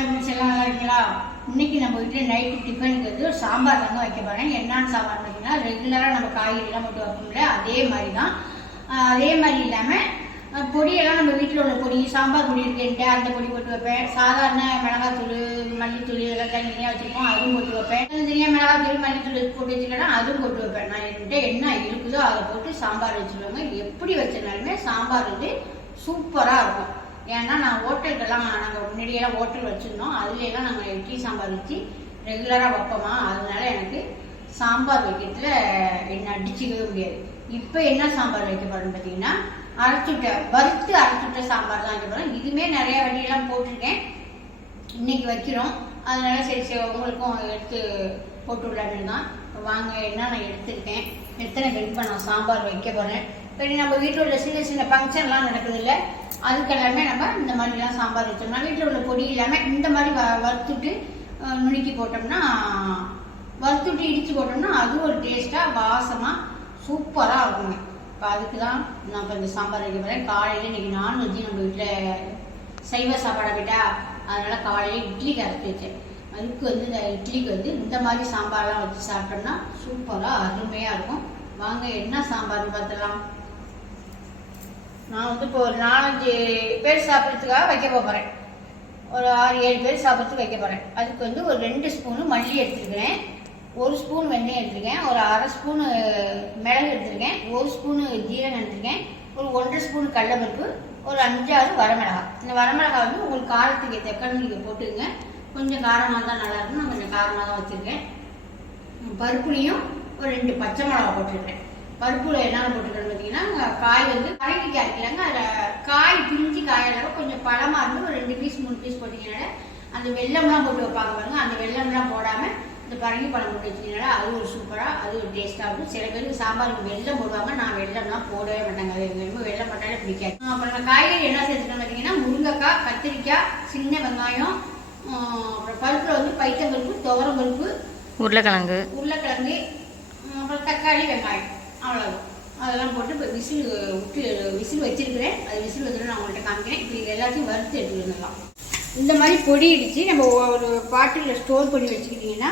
எல்லாம் நல்லா இருக்கீங்களா? இன்னைக்கு நம்ம வீட்டில் நைட்டு டிஃபனுக்கு வந்து ஒரு சாம்பார் தாங்க வைக்க போகிறேன். என்னன்னு சாம்பார் பார்த்தீங்கன்னா, ரெகுலராக நம்ம காய்கறிலாம் போட்டு வைப்போம்ல, அதே மாதிரி தான். அதே மாதிரி இல்லாமல் பொடியெல்லாம் நம்ம வீட்டில் உள்ள பொடி, சாம்பார் பொடி இருக்குன்ட்டு அந்த பொடி போட்டு வைப்பேன். சாதாரண மிளகாத்தூள், மல்லித்தூள் இதெல்லாம் தனியாக வச்சுருப்போம், அதுவும் போட்டு வைப்பேன். தனியாக மிளகாத்தூள், மல்லித்தூள் போட்டு வச்சுக்கலாம், அதுவும் போட்டு வைப்பேன். நான் என்கிட்ட என்ன இருக்குதோ அதை போட்டு சாம்பார் வச்சுருவாங்க. எப்படி வச்சிருந்தாலுமே சாம்பார் வந்து சூப்பராக இருக்கும். ஏன்னா நான் ஹோட்டலுக்கெல்லாம் நாங்கள் முன்னாடியெல்லாம் ஹோட்டல் வச்சுருந்தோம், அதுலேயெல்லாம் நாங்கள் இட்லி சாம்பார் வச்சு ரெகுலராக வைப்போமா, அதனால எனக்கு சாம்பார் வைக்கிறதுல என்ன அடிச்சிக்கவே முடியாது. இப்போ என்ன சாம்பார் வைக்க போகிறேன்னு பார்த்தீங்கன்னா, வறுத்து அரைச்சுட்ட சாம்பார் தான் வைக்க போகிறேன். இதுவுமே நிறையா வண்டியெல்லாம் போட்டிருக்கேன், இன்னைக்கு வைக்கிறோம். அதனால சரி சரி உங்களுக்கும் எடுத்து போட்டு விடலான்னு தான். வாங்க என்ன நான் எடுத்துருக்கேன், எத்தனை பேருக்கு நான் சாம்பார் வைக்க போகிறேன். இப்போ நம்ம வீட்டில் உள்ள சின்ன சின்ன ஃபங்க்ஷன்லாம் நடக்குது இல்லை, அதுக்கெல்லாமே நம்ம இந்த மாதிரிலாம் சாம்பார் வச்சோம்னா வீட்டில் உள்ள பொடி இல்லாமல் இந்த மாதிரி வறுத்துட்டு நுணுக்கி போட்டோம்னா, வறுத்துட்டு இடித்து போட்டோம்னா அது ஒரு டேஸ்ட்டாக வாசமாக சூப்பராக இருக்குங்க. இப்போ அதுக்கு தான் நான் இப்போ இந்த சாம்பார் வைக்க போகிறேன். காலையில் இன்றைக்கி நான்வெஜ்ஜு நம்ம வீட்டில் சைவ சாப்பாடை விட்டா, அதனால் காலையில் இட்லிக்கு அரைச்சி வச்சேன். அதுக்கு வந்து இந்த இட்லிக்கு வந்து இந்த மாதிரி சாம்பார்லாம் வச்சு சாப்பிட்டோம்னா சூப்பராக அருமையாக இருக்கும். வாங்க என்ன சாம்பார்னு பார்த்துலாம். நான் வந்து இப்போ ஒரு 4-5 பேர் சாப்பிட்றதுக்காக வைக்க போகிறேன். ஒரு 6-7 பேர் சாப்பிட்றதுக்கு வைக்க போகிறேன். அதுக்கு வந்து ஒரு 2 ஸ்பூனு மல்லி எடுத்துருக்கிறேன், 1 ஸ்பூன் வெந்தயம் எடுத்துருக்கேன், ஒரு 1/2 ஸ்பூனு மிளகு எடுத்துருக்கேன், 1 ஸ்பூனு ஜீரகம் எடுத்துருக்கேன், ஒரு 1.5 ஸ்பூன் கடலைப்பருப்பு, ஒரு 5-6 வரமிளகா. இந்த வரமிளகா வந்து உங்களுக்கு காரத்துக்கு தக்கன்னு நீங்கள் போட்டுக்கங்க. கொஞ்சம் காரமாக தான் நல்லாயிருக்கும், நான் கொஞ்சம் காரமாக தான் வச்சுருக்கேன். பருப்புலையும் ஒரு 2 பச்சை மிளகா போட்டுருக்கேன். பருப்பில் என்னென்ன போட்டுக்கிறேன்னு பார்த்தீங்கன்னா, காய் வந்து கரைக்கு அரைக்கலாங்க. அதில் காய் பிரிஞ்சு காயெல்லாம் கொஞ்சம் பழமாக இருந்து ஒரு 2 பீஸ் 3 பீஸ் போட்டிங்கனால அந்த வெள்ளம்லாம் போட்டு வைப்பாங்க பாருங்க, அந்த வெள்ளம்லாம் போடாமல் இந்த பரங்கி பழம் போட்டு வச்சிங்கனால அது ஒரு சூப்பராக, அது ஒரு டேஸ்ட்டாக இருக்கும். சில பேருக்கு சாம்பாருக்கு வெள்ளம் போடுவாங்க, நான் வெள்ளம்லாம் போடவே மாட்டாங்க, அது ரொம்ப வெள்ளம் போட்டாலே பிடிக்காது. அப்புறம் நான் காய்கறி என்ன சேர்த்துக்கணும் பார்த்தீங்கன்னா, முருங்கைக்காய், கத்திரிக்காய், சின்ன வெங்காயம், அப்புறம் பருப்பில் வந்து பைத்தம்பருப்பு, துவரம் பருப்பு, உருளைக்கிழங்கு, அப்புறம் தக்காளி, வெங்காயம், அவ்வளோதான். அதெல்லாம் போட்டு இப்போ விசில் வச்சிருக்கிறேன். அது விசில் வச்சுட்டு நான் உங்கள்கிட்ட காமிக்கிறேன். இப்போ இது எல்லாத்தையும் வறுத்து எடுத்துக்கலாம். இந்த மாதிரி பொடி இடித்து நம்ம ஒரு பாட்டிலில் ஸ்டோர் பண்ணி வச்சுக்கிட்டிங்கன்னா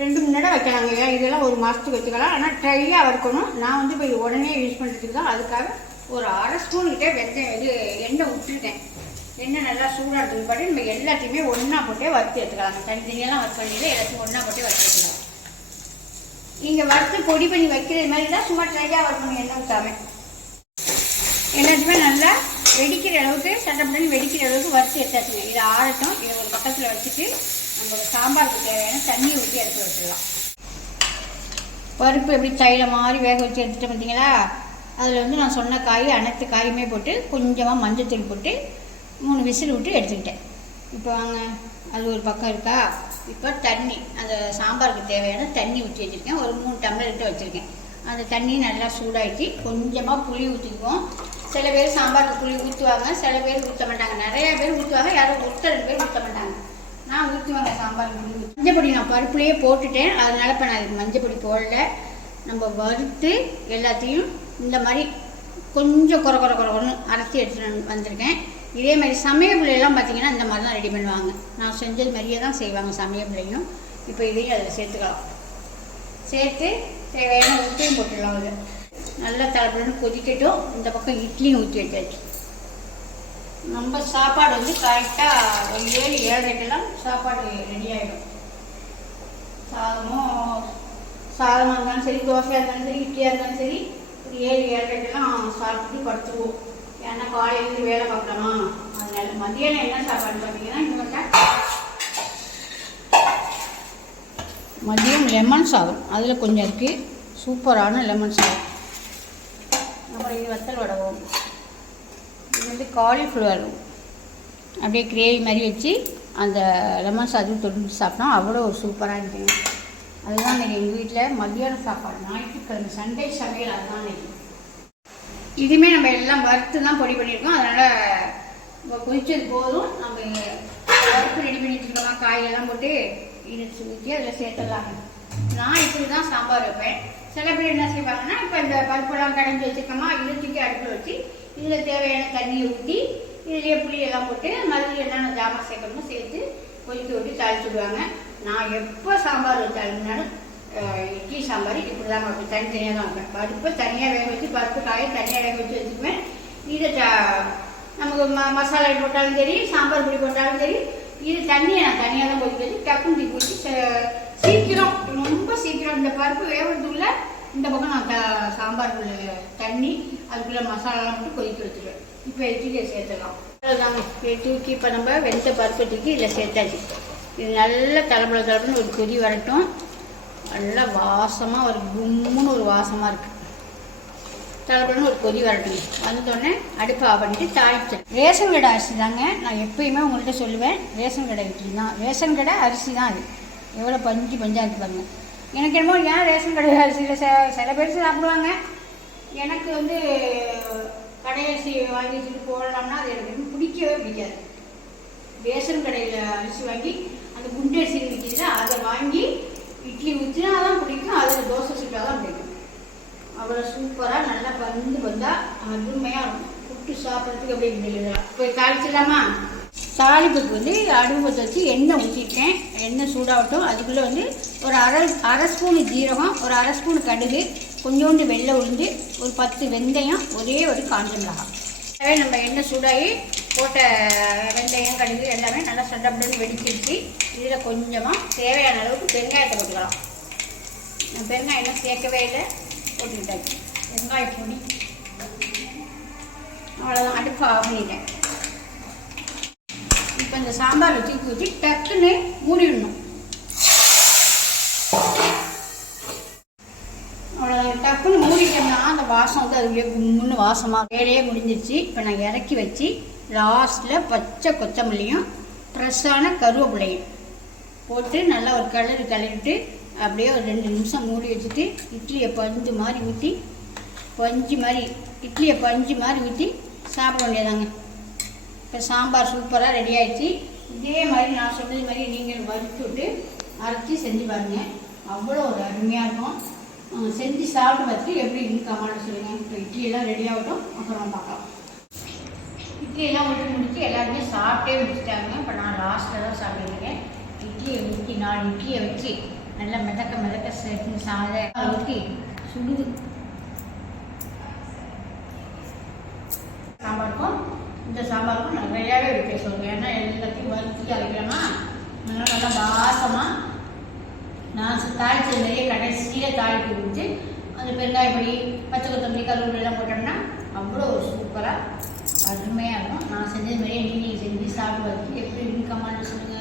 2-3 நேரம் வைக்கலாங்க. இதெல்லாம் ஒரு மாதத்துக்கு வச்சுக்கலாம், ஆனால் ட்ரையாக வறுக்கணும். நான் வந்து இப்போ உடனே யூஸ் பண்ணுறதுக்கு தான், அதுக்காக ஒரு 1/2 ஸ்பூன்கிட்ட எண்ணெய் விட்டுருக்கேன். எண்ணெய் நல்லா சூடாக எடுத்துக்கு பாட்டு நம்ம எல்லாத்தையுமே ஒன்றா போட்டே வறுத்து எடுத்துக்கலாம். தனித்தனியெல்லாம் வறுக்க வேண்டியது, எல்லாத்தையும் ஒன்றா போட்டே வறுத்து எடுத்துக்கலாம். நீங்கள் வறுத்து பொடி பண்ணி வைக்கிறது மாதிரி தான் சும்மா ட்ரையாக வறுக்கணும், எண்ணெய் ஊற்றாம. எல்லாத்தையுமே நல்லா வெடிக்கிற அளவுக்கு, சட்டம் பண்ணி வெடிக்கிற அளவுக்கு வறுத்து எடுத்தாச்சுங்க. இதை ஆறட்டும். இதை ஒரு பக்கத்தில் வச்சுட்டு நம்ம சாம்பாருக்கு தேவையான தண்ணியை ஊற்றி எடுத்து வச்சிடலாம். பருப்பு எப்படி தைல மாதிரி வேக வச்சு எடுத்துகிட்டு பார்த்தீங்களா, அதில் வந்து நான் சொன்ன காய் அனைத்து காயுமே போட்டு கொஞ்சமாக மஞ்சத்தூள் போட்டு 3 விசில் விட்டு எடுத்துக்கிட்டேன். இப்போ வாங்க, அது ஒரு பக்கம் இருக்கா. இப்போ தண்ணி, அந்த சாம்பாருக்கு தேவையான தண்ணி ஊற்றி வச்சுருக்கேன். ஒரு 3 டம்ளர் கிட்ட வச்சுருக்கேன். அந்த தண்ணி நல்லா சூடாகிட்டு கொஞ்சமாக புளி ஊற்றிக்குவோம். சில பேர் சாம்பாருக்கு புளி ஊற்றுவாங்க, சில பேர் ஊற்ற மாட்டாங்க. நிறையா பேர் ஊற்றுவாங்க, யாரும் 1-2 பேர் ஊற்ற மாட்டாங்க. நான் ஊற்றுவாங்க சாம்பாருக்கு புளி ஊற்றி. மஞ்சள் பொடி நான் பருப்புலேயே போட்டுட்டேன், அதனால் இப்போ நான் இதுக்கு மஞ்சள் பொடி போடல. நம்ம வறுத்து எல்லாத்தையும் இந்த மாதிரி கொஞ்சம் குறை அரைச்சி எடுத்துகிட்டு வந்திருக்கேன். இதே மாதிரி சமையல் பார்த்தீங்கன்னா இந்த மாதிரி தான் ரெடி பண்ணுவாங்க. நான் செஞ்சது மாதிரியே தான் செய்வாங்க சமையல். இப்போ இதையும் அதில் சேர்த்துக்கலாம். சேர்த்து தேவையான உப்பையும் போட்டுடலாம். அதில் நல்லா தலைப்படன்னு கொதிக்கட்டும். இந்த பக்கம் இட்லியும் ஊற்றி வச்சாச்சு. நம்ம சாப்பாடு வந்து கரெக்டாக ஒரு 7-7:30 சாப்பாடு ரெடி ஆகிடும். சாதமாக இருந்தாலும் சரி, தோசையாக இருந்தாலும் சரி, இட்லியாக இருந்தாலும் சரி, ஒரு 7-7:30 சாப்பிட்டுட்டு படுத்துருவோம். ஏன்னா காலையிலேருந்து வேலை பார்க்கலாமா, அதனால. மதியானம் என்ன சாப்பாடு பார்த்தீங்கன்னா, இந்த மதியம் லெமன் சாதம், அதில் கொஞ்சம் இருக்குது, சூப்பரான லெமன் சாதம். அப்புறம் இது வத்தல் வடவும், இது வந்து காலிஃப்ளவர் அப்படியே கிரேவி மாதிரி வச்சு அந்த லெமன் சாதம் தொட்டு சாப்பிட்டோம், அவ்வளோ ஒரு சூப்பராக இருந்துச்சுங்க. அதுதான் இன்றைக்கி எங்கள் வீட்டில் மதியான சாப்பாடு. ஞாயிற்றுக்கிழமை சண்டே சமையல் அதுதான் இன்றைக்கி. இதுவுமே நம்ம எல்லாம் வறுத்து தான் பொடி பண்ணியிருக்கோம், அதனால் இப்போ கொதிச்சது போதும். நம்ம வறுத்து ரெடி பண்ணி வச்சுருக்கோமா, காயெல்லாம் போட்டு இடிச்சு ஊற்றி அதில் சேர்த்துடலாங்க. நான் இப்படி தான் சாம்பார் வைப்பேன். சில பேர் என்ன செய்வாங்கன்னா, இப்போ இந்த பருப்பெல்லாம் கடைஞ்சி வச்சுருக்கோமா, இதை தூக்கி அடுப்பில் வச்சு இதில் தேவையான தண்ணியை ஊற்றி இதிலே புளி எல்லாம் போட்டு மறுபடியும் என்னென்ன ஜாமான் சேர்க்கணுமோ சேர்த்து கொதிக்க விட்டு தாளிச்சுடுவாங்க. நான் எப்போ சாம்பார் வச்சாலும் இட்லி சாம்பார் இப்படி தான் வைப்பேன், தனித்தனியாக தான் வைப்பேன். பருப்பு தனியாக வேக வச்சு, பருப்பு காயை தனியாக வேக வச்சு வச்சுக்குவேன். இதை நமக்கு மசாலா போட்டாலும் சரி, சாம்பார் பொடி போட்டாலும் சரி, இது தண்ணியை நான் தனியாக தான் கொதிக்க வச்சு டக்குன்னு தூக்கி வச்சு சீக்கிரம், ரொம்ப சீக்கிரம் இந்த பருப்பு வேகிறதுக்குள்ள இந்த பக்கம் நான் சாம்பாருக்குள்ள தண்ணி அதுக்குள்ளே மசாலாலாம் போட்டு கொதிக்க வச்சுருவேன். இப்போ இட்லியை சேர்த்துக்கலாம். அதுதாங்க தூக்கி இப்போ நம்ம வெந்த பருப்பு தூக்கி இதில் சேர்த்தாச்சு. இது நல்லா தலைப்பழன்னு ஒரு கொதி வரட்டும். நல்லா வாசமாக ஒரு கும்முன்னு ஒரு வாசமாக இருக்குது. தலைப்பழன்னு ஒரு கொதி வரட்டும். வந்தோடனே அடுப்பு ஆஃப் பண்ணிட்டு தாளிச்சேன். ரேஷன் கடை அரிசி தாங்க. நான் எப்பயுமே உங்கள்கிட்ட சொல்லுவேன், ரேஷன் கடை இட்லி தான், ரேஷன் கடை அரிசி தான். அது எவ்வளோ பஞ்சாக இருக்குதாங்க. எனக்கு என்னமோ ஏன் ரேஷன் கடை அரிசியில் சில பேர் சாப்பிடுவாங்க. எனக்கு கடை அரிசி வாங்கி வச்சுட்டு போடலாம்னா அது எனக்கு பிடிக்கவே பிடிக்காது. ரேஷன் கடையில் அரிசி வாங்கி அந்த குண்டு அரிசி விற்கிதுல அதை வாங்கி இட்லி ஊற்றினா தான் பிடிக்கும். அதில் தோசை சுட்டால் தான் பிடிக்கும். அவ்வளோ சூப்பராக நல்லா வந்தால் அருமையாக இருக்கும். புட்டு சாப்பிட்றதுக்கு அப்படியே எழுதலாம். இப்போ தாளிச்சிடலாமா? தாளிப்புக்கு அடுப்பத்தை வச்சு எண்ணெய் ஊற்றிட்டேன். எண்ணெய் சூடாகட்டும். அதுக்குள்ளே ஒரு அரை ஸ்பூனு ஜீரகம், ஒரு அரை ஸ்பூனு கடுகு, கொஞ்சோண்டு வெள்ளை உளுந்து, ஒரு 10 வெந்தயம், ஒரே ஒரு காஞ்ச மிளகாய். நம்ம எண்ணெய் சூடாகி போட்ட வெந்தயம் கடுகு எல்லாமே நல்லா சட்டப்பட்டு வெடிச்சிருச்சு. இதில் கொஞ்சமாக தேவையான அளவுக்கு பெருங்காயத்தை போட்டுக்கலாம். பெருங்காயம் எல்லாம் சேர்க்கவே இல்லை, போட்டுக்கிட்டாச்சு. வெங்காய பொடி அவ்வளோதான். அடுப்பு ஆஃப் பண்ணிட்டேன். இப்போ இந்த சாம்பார் தூக்கி ஊற்றி டக்குன்னு மூடிடணும். அவ்வளோதான். டக்குன்னு மூடிட்டோம்னா அந்த வாசம் அதுலேயே கும்முன்னு வாசமாக வேலையே முடிஞ்சிருச்சு. இப்போ நான் இறக்கி வச்சு லாஸ்ட்டில் பச்சை கொத்தமல்லியும் ஃப்ரெஷ்ஷான கருவேப்பிலையும் போட்டு நல்லா ஒரு கிளறிட்டு அப்படியே ஒரு 2 நிமிஷம் மூடி வச்சுட்டு இட்லியை பஞ்சு மாதிரி ஊற்றி சாப்பிட வேண்டியதாங்க. இப்போ சாம்பார் சூப்பராக ரெடி ஆகிடுச்சு. இதே மாதிரி நான் சொன்னது மாதிரி நீங்கள் வறுத்து விட்டு அரைச்சி செஞ்சு பாருங்கள். அவ்வளோ ஒரு அருமையாக இருக்கும். செஞ்சு சாப்பிட்டு பார்த்துட்டு எப்படி கமெண்ட் சொல்லுங்கள். இப்போ இட்லியெல்லாம் ரெடி ஆகட்டும், அப்புறம் பார்க்கலாம். இட்லியெல்லாம் முடிச்சு எல்லாருமே சாப்பிட்டே முடிச்சிட்டாங்க. இப்போ நான் லாஸ்ட்டில் தான் சாப்பிட்டுருக்கேன். இட்லியை ஊற்றி 4 இட்லியை வச்சு நல்லா மிதக்க செஞ்சு சாதம் ஊற்றி சுடுது சாம்பாருக்கும் இந்த சாம்பாருக்கும் நிறையாவே வித்தியாசம் சொல்லுங்கள். ஏன்னா எல்லாத்தையும் வறுத்து அரைக்கிறோமா, நல்லா வாசமாக நான் தாளிச்சது நிறைய கடைசியில் தாளிப்பு விட்டு அந்த பெருங்காயப்பொடி, பச்சை கொத்தமல்லி, கருவேப்பிலாம் போட்டோம்னா அவ்வளோ ஒரு சூப்பராக அருமையாக இருக்கும். நான் செஞ்சது மாதிரியே நீங்கள் செஞ்சு சாப்பிட்டு எப்படி கமெண்ட் சொல்லுங்கள்.